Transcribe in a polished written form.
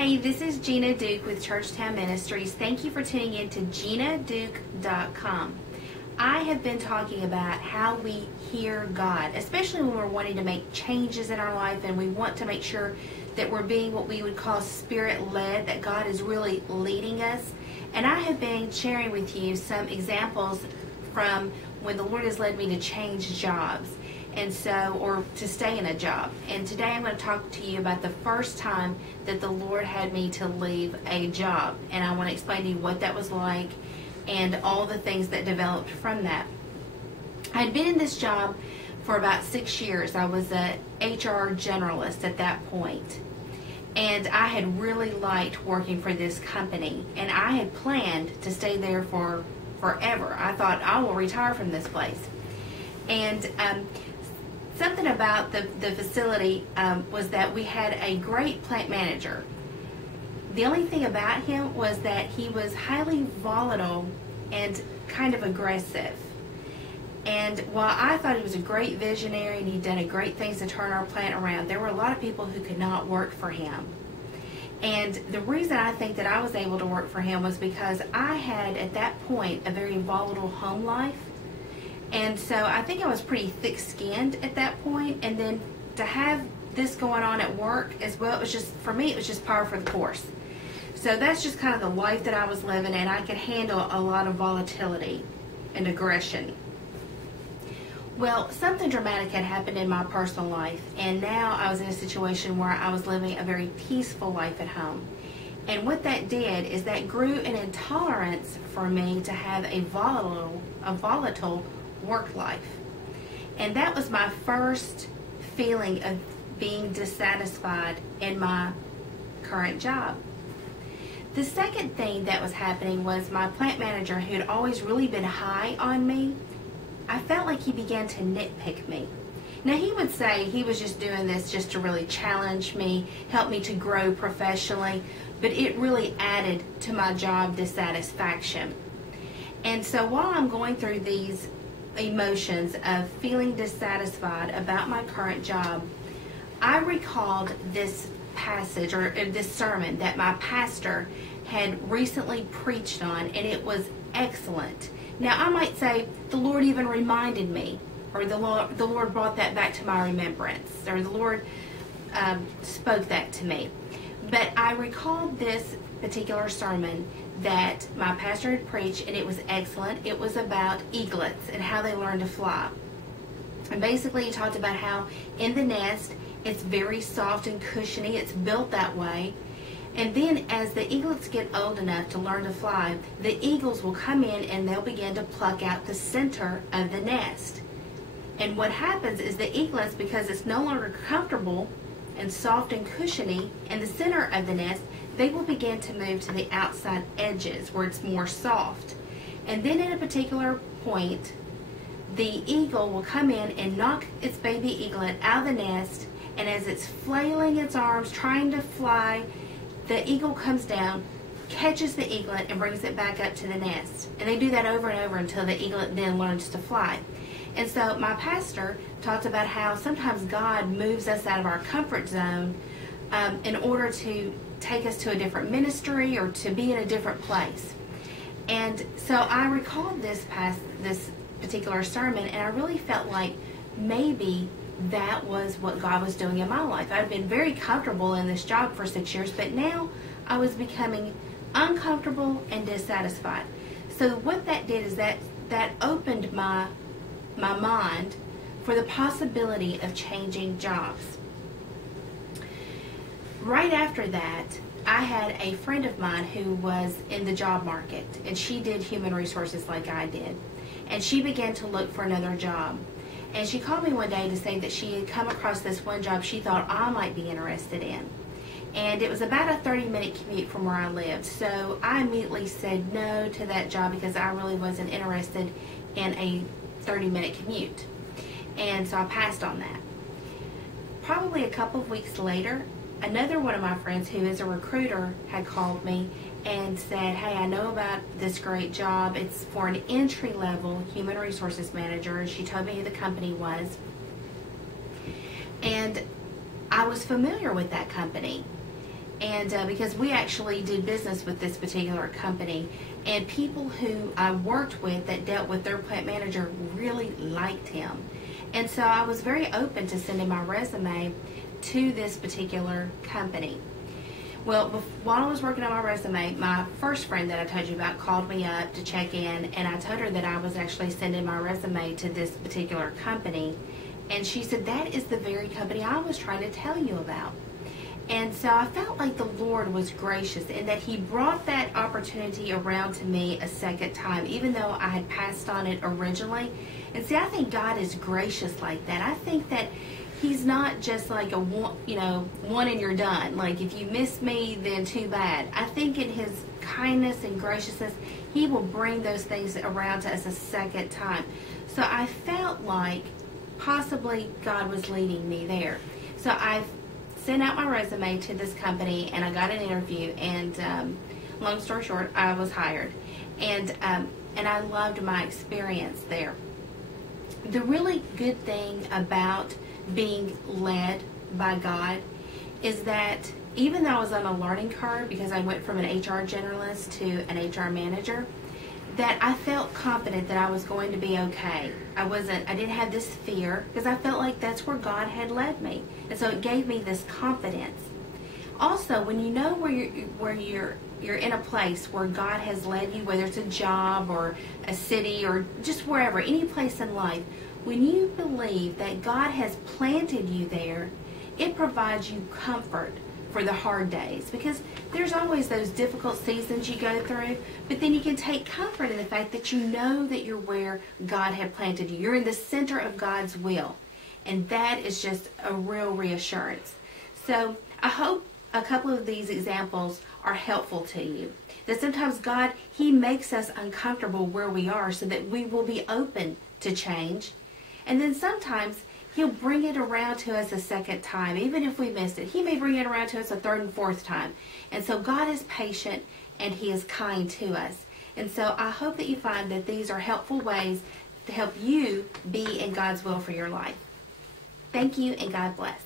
Hey, this is Gina Duke with Churchtown Ministries. Thank you for tuning in to ginaduke.com. I have been talking about how we hear God, especially when we're wanting to make changes in our life and we want to make sure that we're being what we would call spirit-led, that God is really leading us. And I have been sharing with you some examples from when the Lord has led me to change jobs, and so, or to stay in a job. And today I'm going to talk to you about the first time that the Lord had me to leave a job, and I want to explain to you what that was like and all the things that developed from that. I had been in this job for about 6 years. I was a HR generalist at that point, and I had really liked working for this company, and I had planned to stay there for forever. I thought, I will retire from this place. And something about the facility was that we had a great plant manager. The only thing about him was that he was highly volatile and kind of aggressive. And while I thought he was a great visionary and he'd done great things to turn our plant around, there were a lot of people who could not work for him. And the reason I think that I was able to work for him was because I had, at that point, a very volatile home life. And so I think I was pretty thick-skinned at that point. And then to have this going on at work as well, it was just, for me, it was just par for the course. So that's just kind of the life that I was living, and I could handle a lot of volatility and aggression. Well, something dramatic had happened in my personal life, and now I was in a situation where I was living a very peaceful life at home. And what that did is that grew an intolerance for me to have a volatile work life. And that was my first feeling of being dissatisfied in my current job. The second thing that was happening was my plant manager, who had always really been high on me, I felt like he began to nitpick me. Now, he would say he was just doing this just to really challenge me, help me to grow professionally, but it really added to my job dissatisfaction. And so while I'm going through these emotions of feeling dissatisfied about my current job, I recalled this passage, or this sermon that my pastor had recently preached on, and it was excellent. Now, I might say the Lord even reminded me, or the Lord brought that back to my remembrance, or the Lord spoke that to me. But I recalled this particular sermon that my pastor had preached, and it was excellent. It was about eaglets and how they learn to fly. And basically he talked about how in the nest it's very soft and cushiony. It's built that way. And then as the eaglets get old enough to learn to fly, the eagles will come in and they'll begin to pluck out the center of the nest. And what happens is the eaglets, because it's no longer comfortable and soft and cushiony in the center of the nest, they will begin to move to the outside edges where it's more soft. And then at a particular point, the eagle will come in and knock its baby eaglet out of the nest, and as it's flailing its arms trying to fly, the eagle comes down, catches the eaglet, and brings it back up to the nest. And they do that over and over until the eaglet then learns to fly. And so my pastor talked about how sometimes God moves us out of our comfort zone in order to take us to a different ministry or to be in a different place. And so I recalled this particular sermon, and I really felt like maybe that was what God was doing in my life. I'd been very comfortable in this job for 6 years, but now I was becoming uncomfortable and dissatisfied. So what that did is that opened my mind for the possibility of changing jobs. Right after that, I had a friend of mine who was in the job market, and she did human resources like I did. And she began to look for another job. And she called me one day to say that she had come across this one job she thought I might be interested in. And it was about a 30-minute commute from where I lived. So I immediately said no to that job because I really wasn't interested in a 30-minute commute. And so I passed on that. Probably a couple of weeks later, another one of my friends who is a recruiter had called me and said, hey, I know about this great job. It's for an entry-level human resources manager. She told me who the company was. And I was familiar with that company. And because we actually did business with this particular company, and people who I worked with that dealt with their plant manager really liked him. And so I was very open to sending my resume to this particular company. Well, while I was working on my resume, my first friend that I told you about called me up to check in, and I told her that I was actually sending my resume to this particular company. And she said, that is the very company I was trying to tell you about. And so I felt like the Lord was gracious in that He brought that opportunity around to me a second time, even though I had passed on it originally. And see, I think God is gracious like that. I think that He's not just like a one, one and you're done. Like, if you miss me, then too bad. I think in His kindness and graciousness, He will bring those things around to us a second time. So I felt like possibly God was leading me there. So I sent out my resume to this company, and I got an interview, and long story short, I was hired. And I loved my experience there. The really good thing about being led by God is that even though I was on a learning curve, because I went from an HR generalist to an HR manager, that I felt confident that I was going to be okay. I didn't have this fear, because I felt like that's where God had led me. And so it gave me this confidence. Also, when you know where you're in a place where God has led you, whether it's a job or a city or just wherever, any place in life, when you believe that God has planted you there, it provides you comfort for the hard days, because there's always those difficult seasons you go through, but then you can take comfort in the fact that you know that you're where God had planted you. You're in the center of God's will, and that is just a real reassurance. So I hope a couple of these examples are helpful to you. That sometimes God, He makes us uncomfortable where we are so that we will be open to change. And then sometimes He'll bring it around to us a second time. Even if we missed it, He may bring it around to us a third and fourth time. And so God is patient and He is kind to us. And so I hope that you find that these are helpful ways to help you be in God's will for your life. Thank you, and God bless.